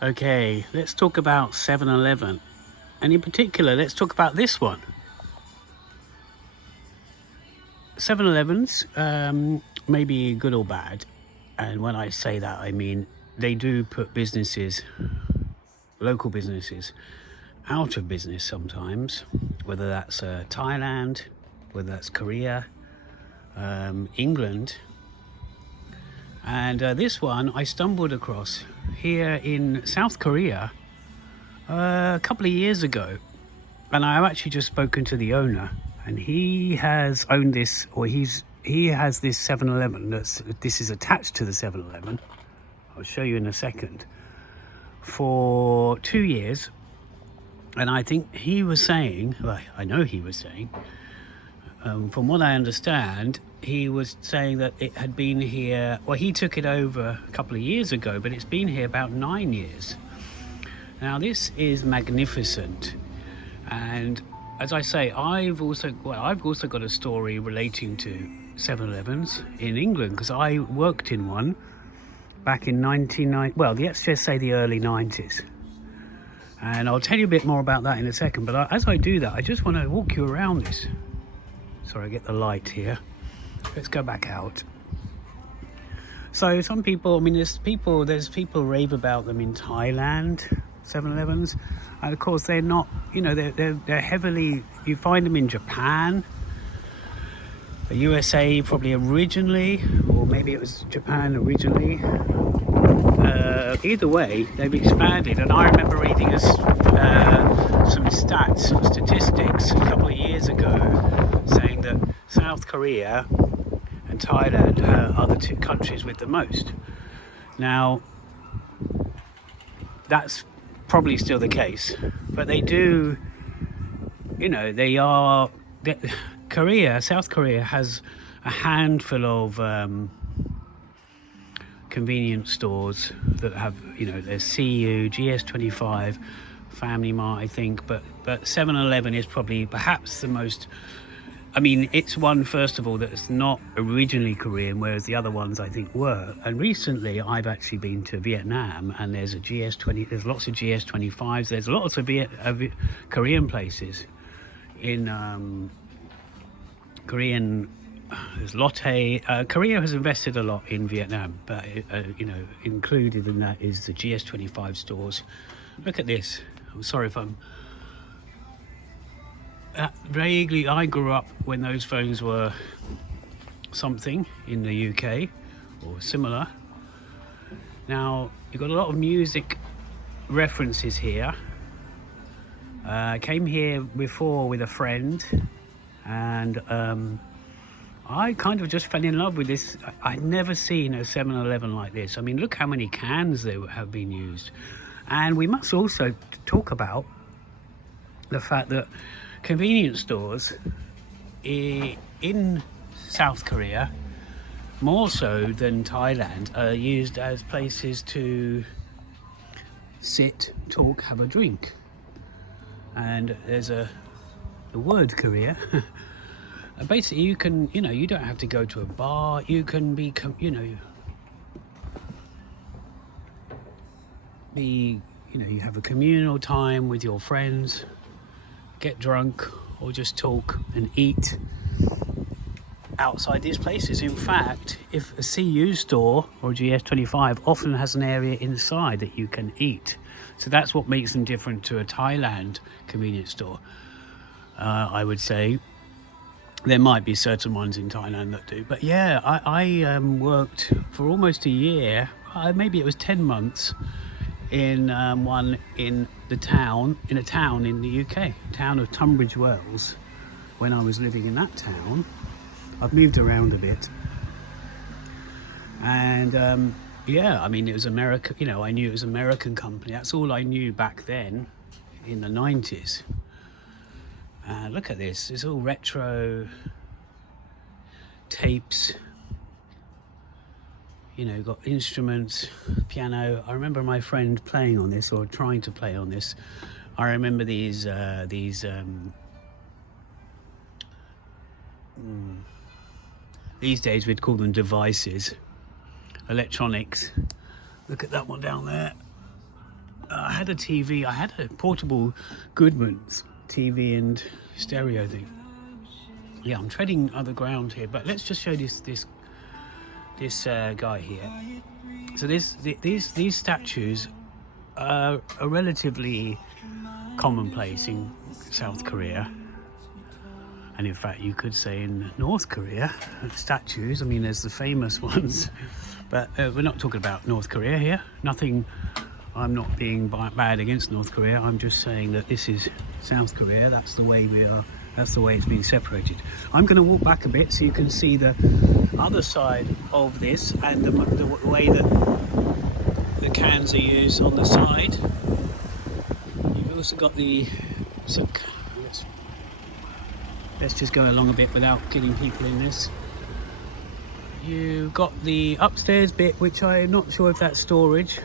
Okay, let's talk about 7-Eleven. And in particular, let's talk about this one. 7-Elevens may be good or bad. And when I say that, I mean they do put businesses, local businesses, out of business sometimes, whether that's Thailand, whether that's Korea, England. And this one I stumbled across here in South Korea a couple of years ago. And I've actually just spoken to the owner, and he has owned this, or he has this 7-Eleven. This is attached to the 7-Eleven. I'll show you in a second. For 2 years, and I think he was saying, well, I know he was saying, from what I understand, he was saying that it had been here. Well, he took it over a couple of years ago, but it's been here about 9 years. Now, this is magnificent. And as I say, I've also got a story relating to 7-Elevens in England, because I worked in one back in 1990. Well, let's just say the early 90s. And I'll tell you a bit more about that in a second. But as I do that, I just want to walk you around this. Sorry, I get the light here. Let's go back out. So some people, I mean, there's people rave about them in Thailand, 7-Elevens, and of course they're not, you know, they're heavily, you find them in Japan, the USA probably originally, or maybe it was Japan originally. Either way, they've expanded, and I remember reading some statistics a couple of years ago saying that South Korea and Thailand are the two countries with the most. Now, that's probably still the case, but they do, you know, South Korea has a handful of convenience stores that have, you know, there's CU, GS25, Family Mart, I think, but 7-Eleven is probably perhaps the most. I mean, it's one, first of all, that's not originally Korean, whereas the other ones I think were. And recently I've actually been to Vietnam, and there's there's lots of GS25s, there's lots of Korean places in Korean. There's Lotte. Korea has invested a lot in Vietnam, but you know, included in that is the GS25 stores. Look at this. I'm sorry if I'm vaguely. I grew up when those phones were something in the UK or similar. Now you've got a lot of music references here. I came here before with a friend, and I kind of just fell in love with this. I'd never seen a 7-Eleven like this. I mean, look how many cans there have been used. And we must also talk about the fact that convenience stores in South Korea, more so than Thailand, are used as places to sit, talk, have a drink. And there's the word Korea. Basically, you can, you know, you don't have to go to a bar. You can be, you know, you have a communal time with your friends, get drunk, or just talk and eat outside these places. In fact, if a CU store or GS25 often has an area inside that you can eat. So that's what makes them different to a Thailand convenience store, I would say. There might be certain ones in Thailand that do, but yeah, I worked for almost a year, maybe it was 10 months, in one in a town in the UK, town of Tunbridge Wells. When I was living in that town, I've moved around a bit, and yeah, I mean, it was America. You know, I knew it was an American company. That's all I knew back then, in the 90s. Look at this, it's all retro tapes, you know, got instruments, piano. I remember my friend playing on this, or trying to play on this. I remember these days we'd call them devices, electronics. Look at that one down there. I had a TV. I had a portable Goodman's TV and stereo thing. Yeah, I'm treading other ground here, but let's just show this guy here. So these statues are relatively commonplace in South Korea, and in fact you could say in North Korea. Statues, I mean, there's the famous ones, but we're not talking about North Korea here. Nothing, I'm not being bad against North Korea. I'm just saying that this is South Korea. That's the way we are. That's the way it's been separated. I'm going to walk back a bit so you can see the other side of this, and the way that the cans are used on the side. You've also got the, so let's just go along a bit without getting people in this. You've got the upstairs bit, which I'm not sure if that's storage.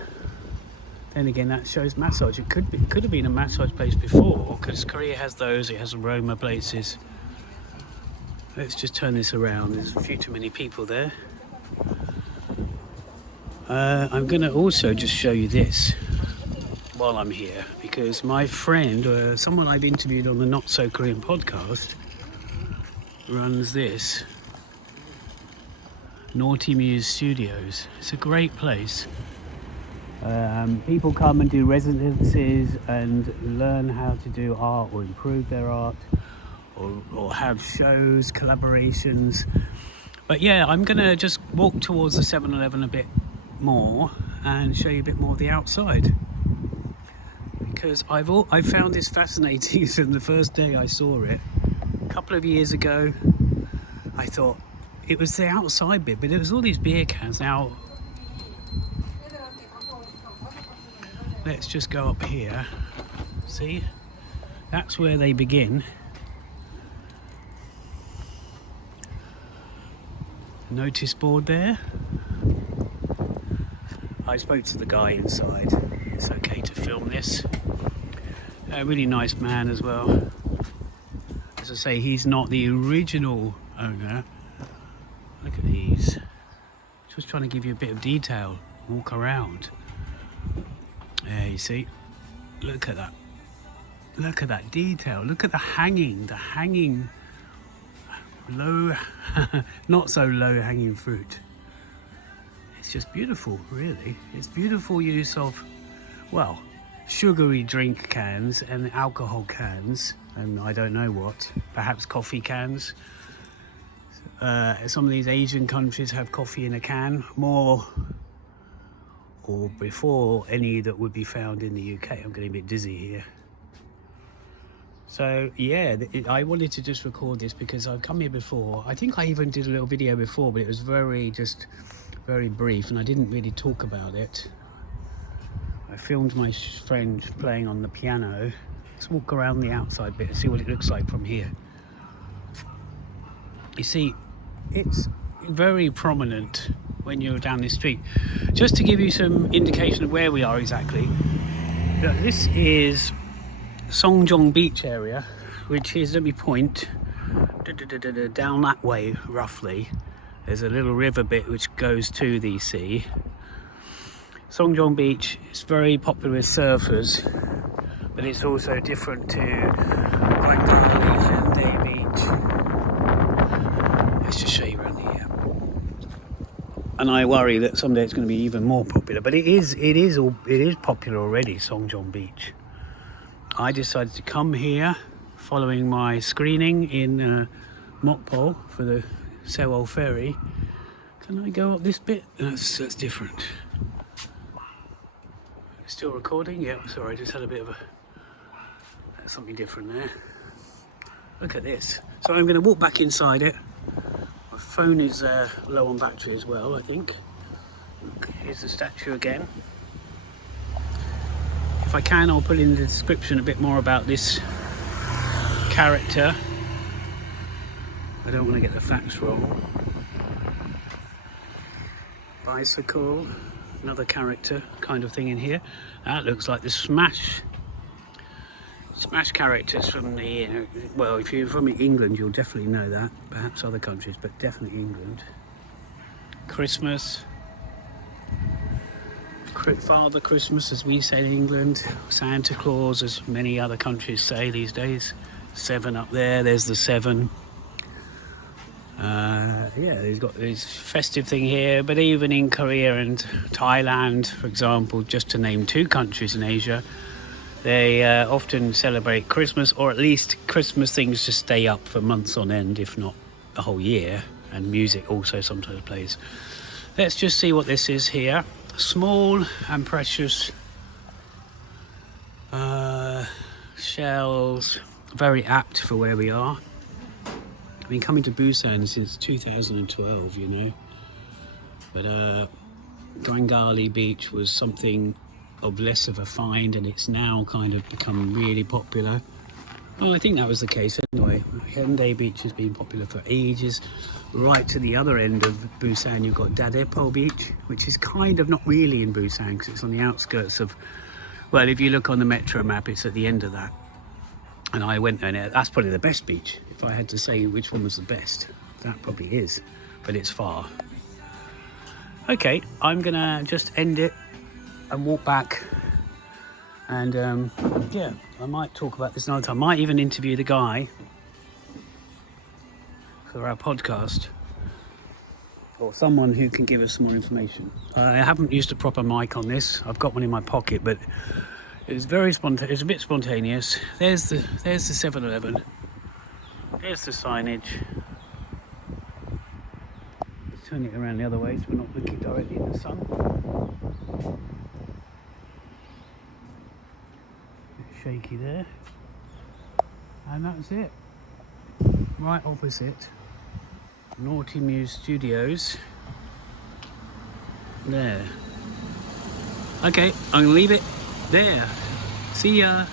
Then again, that shows massage. It could have been a massage place before, because Korea has those. It has aroma places. Let's just turn this around. There's a few too many people there. I'm going to also just show you this while I'm here, because my friend, someone I've interviewed on the Not So Korean podcast, runs this Naughty Muse Studios. It's a great place. People come and do residencies and learn how to do art or improve their art, or have shows, collaborations. But yeah, I'm gonna just walk towards the 7-Eleven a bit more and show you a bit more of the outside, because I've found this fascinating from the first day I saw it. A couple of years ago, I thought it was the outside bit, but it was all these beer cans. Now let's just go up here. See, that's where they begin. Notice board there. I spoke to the guy inside. It's okay to film this. A really nice man as well. As I say, he's not the original owner. Look at these. Just trying to give you a bit of detail. Walk around. There, you see. Look at that. Look at that detail. Look at the hanging low, not so low hanging fruit. It's just beautiful, really. It's beautiful use of, well, sugary drink cans and alcohol cans, and I don't know what, perhaps coffee cans. Some of these Asian countries have coffee in a can, more or before any that would be found in the UK. I'm getting a bit dizzy here. So yeah, I wanted to just record this because I've come here before. I think I even did a little video before, but it was very brief, and I didn't really talk about it. I filmed my friend playing on the piano. Let's walk around the outside bit and see what it looks like from here. You see, it's very prominent when you're down this street. Just to give you some indication of where we are exactly, this is Songjong Beach area, which is, let me point, down that way roughly. There's a little river bit which goes to the sea. Songjong Beach is very popular with surfers, but it's also different to Gwangali Hande Beach. Let's just show you around here. And I worry that someday it's going to be even more popular, but it is popular already, Songjong Beach. I decided to come here following my screening in Mokpo for the Sewol ferry. Can I go up this bit? That's different. Still recording? Yeah, sorry, I just had a bit of something different there. Look at this. So I'm going to walk back inside it. My phone is low on battery as well, I think. Look, here's the statue again. If I can, I'll put in the description a bit more about this character. I don't want to get the facts wrong. Bicycle, another character kind of thing in here. That looks like the Smash characters from the, well, if you're from England, you'll definitely know that. Perhaps other countries, but definitely England. Christmas. Father Christmas, as we say in England, Santa Claus, as many other countries say these days. 7 up there, there's the 7. Yeah, he's got this festive thing here, but even in Korea and Thailand, for example, just to name 2 countries in Asia, they often celebrate Christmas, or at least Christmas things just stay up for months on end, if not the whole year, and music also sometimes plays. Let's just see what this is here. Small and precious shells, very apt for where we are. I've been coming to Busan since 2012, you know, but Gwangali Beach was something of less of a find, and it's now kind of become really popular. Well, I think that was the case anyway. Hyundai Beach has been popular for ages. Right to the other end of Busan, you've got Dadepo Beach, which is kind of not really in Busan because it's on the outskirts of, well, if you look on the metro map, it's at the end of that. And I went there, and that's probably the best beach. If I had to say which one was the best, that probably is, but it's far. Okay, I'm gonna just end it and walk back. And yeah, I might talk about this another time. Might even interview the guy for our podcast, or someone who can give us some more information. I haven't used a proper mic on this. I've got one in my pocket, but it was very spontaneous. It's a bit spontaneous. There's the 7-Eleven. There's the signage. Let's turn it around the other way so we're not looking directly in the sun. Bit shaky there. And that's it. Right opposite Naughty Muse Studios. There. Okay, I'm gonna leave it there. See ya.